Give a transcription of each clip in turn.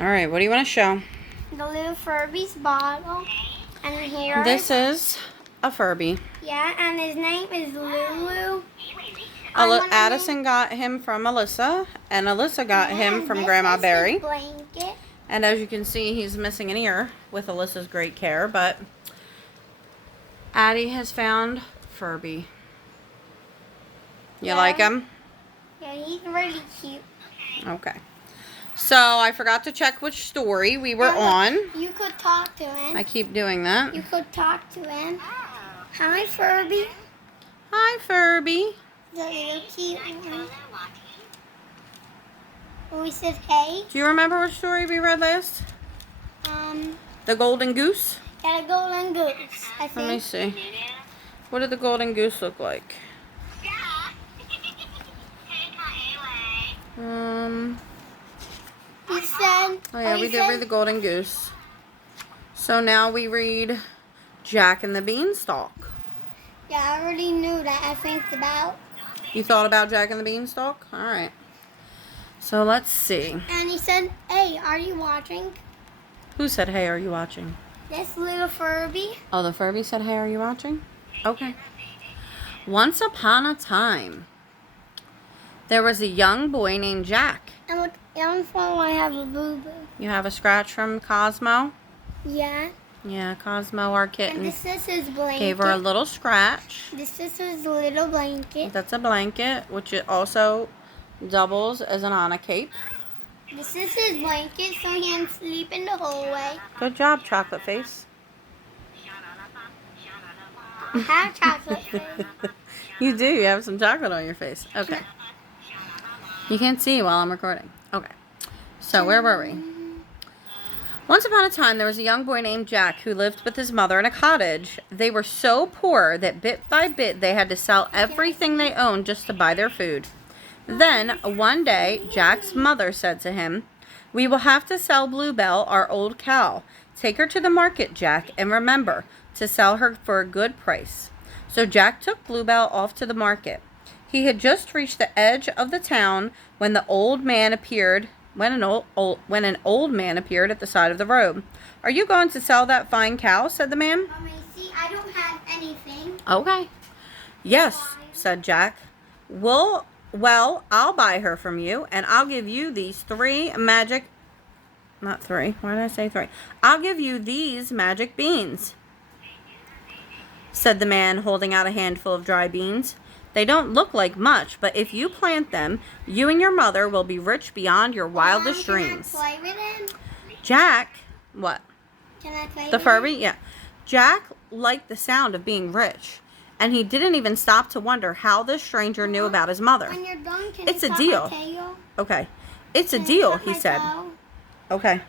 All right, what do you want to show? The little Furby's bottle. And here This is a Furby. Yeah, and his name is Lulu. Addison got him from Alyssa, and Alyssa got him from Grandma Barry. Blanket. And as you can see, he's missing an ear with Alyssa's great care, but Addie has found Furby. You like him? Yeah, he's really cute. Okay. So, I forgot to check which story we were on. You could talk to him. I keep doing that. You could talk to him. Hi, Furby. Hi, Furby. The little cute one. We said hey. Do you remember which story we read last? The Golden Goose? Yeah, the Golden Goose, I think. Let me see. What did the Golden Goose look like? He said... Oh yeah, we did read the Golden Goose. So now we read Jack and the Beanstalk. Yeah, I already knew that. I think about. You thought about Jack and the Beanstalk? Alright. So let's see. And he said, hey, are you watching? Who said, hey, are you watching? This little Furby. Oh, the Furby said, hey, are you watching? Okay. Once upon a time, there was a young boy named Jack. And look, on the phone I have a boo-boo. You have a scratch from Cosmo? Yeah. Yeah, Cosmo, our kitten. And this is his blanket. Gave her a little scratch. This is his little blanket. That's a blanket, which it also doubles as an Anna cape. This is his blanket, so he can sleep in the hallway. Good job, Chocolate Face. I have chocolate face. You do. You have some chocolate on your face. Okay. You can't see while I'm recording. Okay. So, where were we? Once upon a time, there was a young boy named Jack who lived with his mother in a cottage. They were so poor that bit by bit they had to sell everything they owned just to buy their food. Then, one day, Jack's mother said to him, "We will have to sell Bluebell, our old cow. Take her to the market, Jack, and remember to sell her for a good price." So Jack took Bluebell off to the market. He had just reached the edge of the town when the old man appeared. When an old man appeared at the side of the road. "Are you going to sell that fine cow?" said the man. Mommy, see, I don't have anything. "Okay." "Yes," said Jack. Well, I'll buy her from you, and I'll give you these not three, why did I say three? I'll give you these magic beans," said the man, holding out a handful of dry beans. "They don't look like much, but if you plant them, you and your mother will be rich beyond your wildest dreams." Can I play with him? Jack, what? Can I play The with Furby? him? Yeah. Jack liked the sound of being rich, and he didn't even stop to wonder how this stranger knew about his mother. When you're done, can It's you a cut deal. my tail? Okay. "It's a Can you deal," cut he my said. tail? Okay.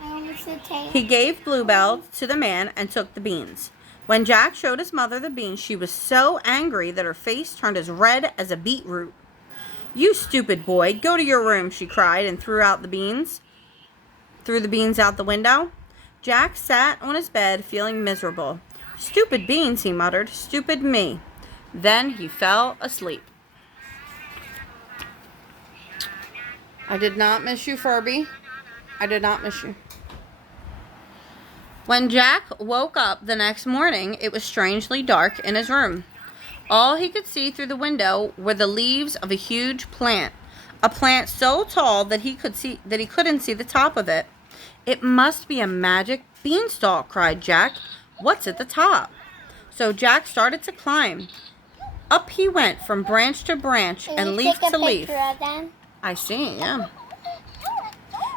I want to see tail. He gave Bluebell to the man and took the beans. When Jack showed his mother the beans, she was so angry that her face turned as red as a beetroot. "You stupid boy, go to your room," she cried, and threw the beans out the window. Jack sat on his bed feeling miserable. "Stupid beans," he muttered. "Stupid me." Then he fell asleep. I did not miss you, Furby. I did not miss you. When Jack woke up the next morning, it was strangely dark in his room. All he could see through the window were the leaves of a huge plant, a plant so tall that he couldn't see the top of it. "It must be a magic beanstalk," cried Jack. "What's at the top?" So Jack started to climb. Up he went from branch to branch and leaf to leaf. Of them? I see, yeah.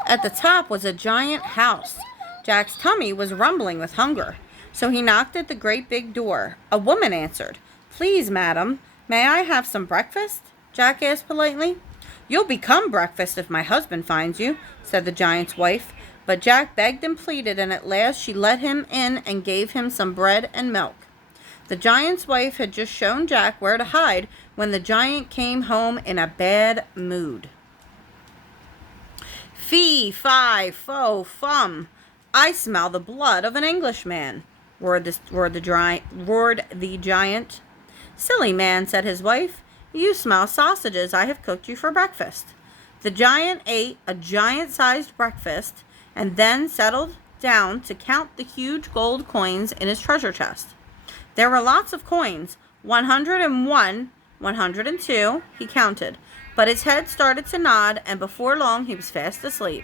At the top was a giant house. Jack's tummy was rumbling with hunger, so he knocked at the great big door. A woman answered. "Please, madam, may I have some breakfast?" Jack asked politely. "You'll become breakfast if my husband finds you," said the giant's wife. But Jack begged and pleaded, and at last she let him in and gave him some bread and milk. The giant's wife had just shown Jack where to hide when the giant came home in a bad mood. "Fee, fi, fo, fum. I smell the blood of an Englishman," roared the giant. "Silly man," said his wife. "You smell sausages I have cooked you for breakfast." The giant ate a giant-sized breakfast and then settled down to count the huge gold coins in his treasure chest. There were lots of coins, 101, 102, he counted, but his head started to nod, and before long he was fast asleep.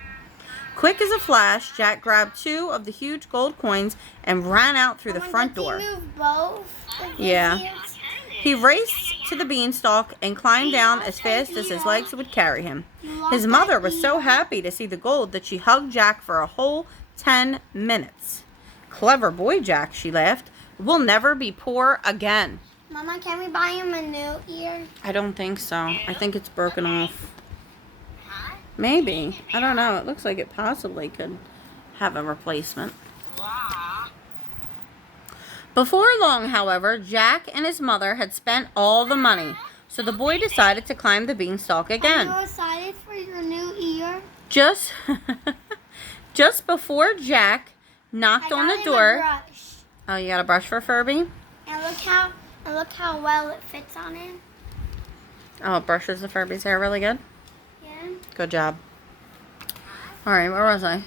Quick as a flash, Jack grabbed 2 of the huge gold coins and ran out through the front door. Did he move both of his Yeah. ears? He raced to the beanstalk and climbed down as fast as his legs would carry him. His mother was so happy to see the gold that she hugged Jack for a whole 10 minutes. Clever boy, Jack, she laughed. We'll never be poor again. Mama, can we buy him a new ear? I don't think so. I think it's broken off. Maybe. I don't know. It looks like it possibly could have a replacement. Before long, however, Jack and his mother had spent all the money, so the boy decided to climb the beanstalk again. Are you excited for your new ear? Just before Jack knocked on the door. Brush. Oh, you got a brush for Furby? And look how well it fits on him. Oh, it brushes the Furby's hair really good. Yeah. Good job. All right, where was I?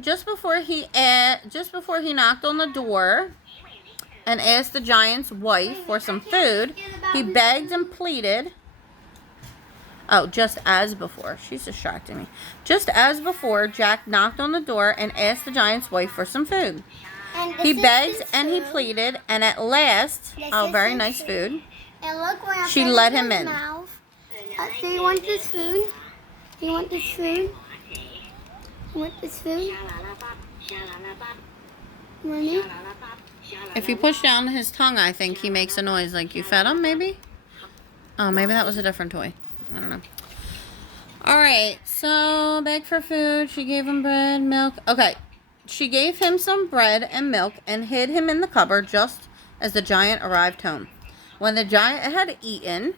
Just before he knocked on the door and asked the giant's wife for some food, he begged and pleaded. Oh, just as before. She's distracting me. Just as before, Jack knocked on the door and asked the giant's wife for some food. He begged and he pleaded, and at last, oh, very nice food. And look where She let him in. Do you want this food? Do you want this food? You want this food? You want it? If you push down his tongue, I think he makes a noise like you fed him, maybe? Oh, maybe that was a different toy. I don't know. Alright, so begged for food. She gave him bread, milk. Okay, she gave him some bread and milk and hid him in the cupboard just as the giant arrived home. When the giant had eaten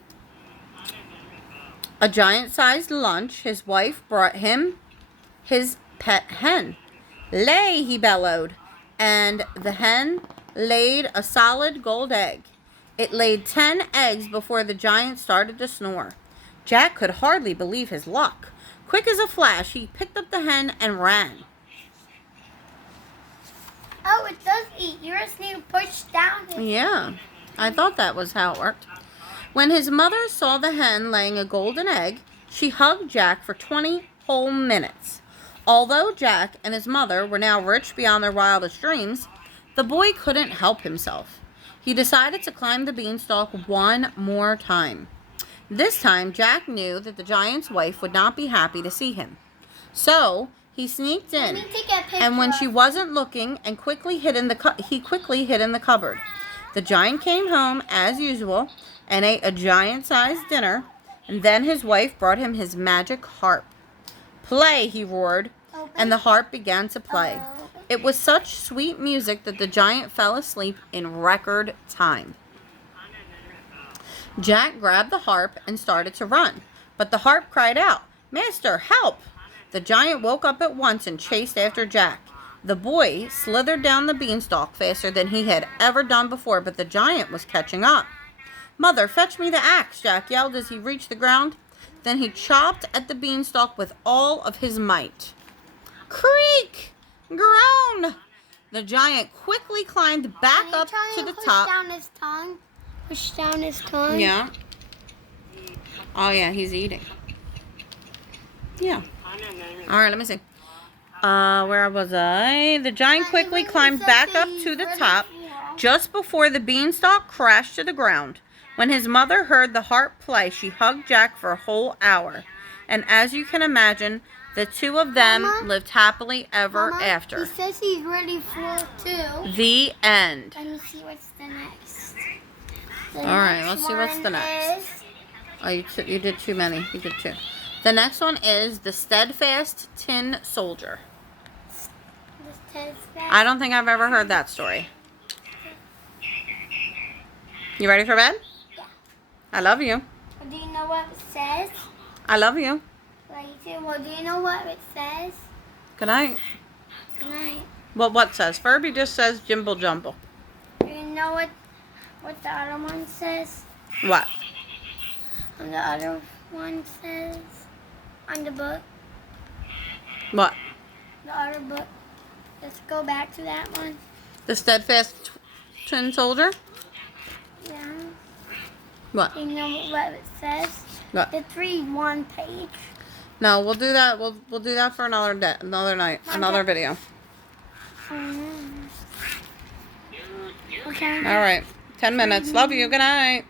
a giant-sized lunch, his wife brought him his pet hen. Lay, he bellowed, and the hen laid a solid gold egg. It laid 10 eggs before the giant started to snore. Jack could hardly believe his luck. Quick as a flash, he picked up the hen and ran. Oh, it does eat. You just need to push down. Yeah, I thought that was how it worked. When his mother saw the hen laying a golden egg, she hugged Jack for 20 whole minutes. Although Jack and his mother were now rich beyond their wildest dreams, the boy couldn't help himself. He decided to climb the beanstalk one more time. This time, Jack knew that the giant's wife would not be happy to see him. So, he sneaked in, and when she wasn't looking, and quickly hid in the cupboard. The giant came home, as usual, and ate a giant-sized dinner, and then his wife brought him his magic harp. Play, he roared, and the harp began to play. It was such sweet music that the giant fell asleep in record time. Jack grabbed the harp and started to run, but the harp cried out, "Master, help!" The giant woke up at once and chased after Jack. The boy slithered down the beanstalk faster than he had ever done before, but the giant was catching up. "Mother, fetch me the axe," Jack yelled as he reached the ground. Then he chopped at the beanstalk with all of his might. Creak! Groan! The giant quickly climbed back up to the top. Push down his tongue. Push down his tongue. Yeah. Oh, yeah, he's eating. Yeah. All right, let me see. Where was I? The giant quickly climbed back up to the top just before the beanstalk crashed to the ground. When his mother heard the harp play, she hugged Jack for a whole hour. And as you can imagine, the two of them lived happily ever after. He says he's ready for 2. The end. Let me see what's the next. All right, let's see what's the next. Oh, you did too many. You did 2. The next one is the Steadfast Tin Soldier. I don't think I've ever heard that story. You ready for bed? Yeah. I love you. Do you know what it says? I love you. Well, do you know what it says? Good night. Good night. Well, what says? Furby just says Jimble Jumble. Do you know what the other one says? What? The other one says on the book, What? the other book. Let's go back to that one. The steadfast tin soldier? Yeah. What? Do you know what it says? What? Let's read one page. No, we'll do that. We'll do that for another day, another night, another video. Okay. All right. 10 minutes. Love you. Good night.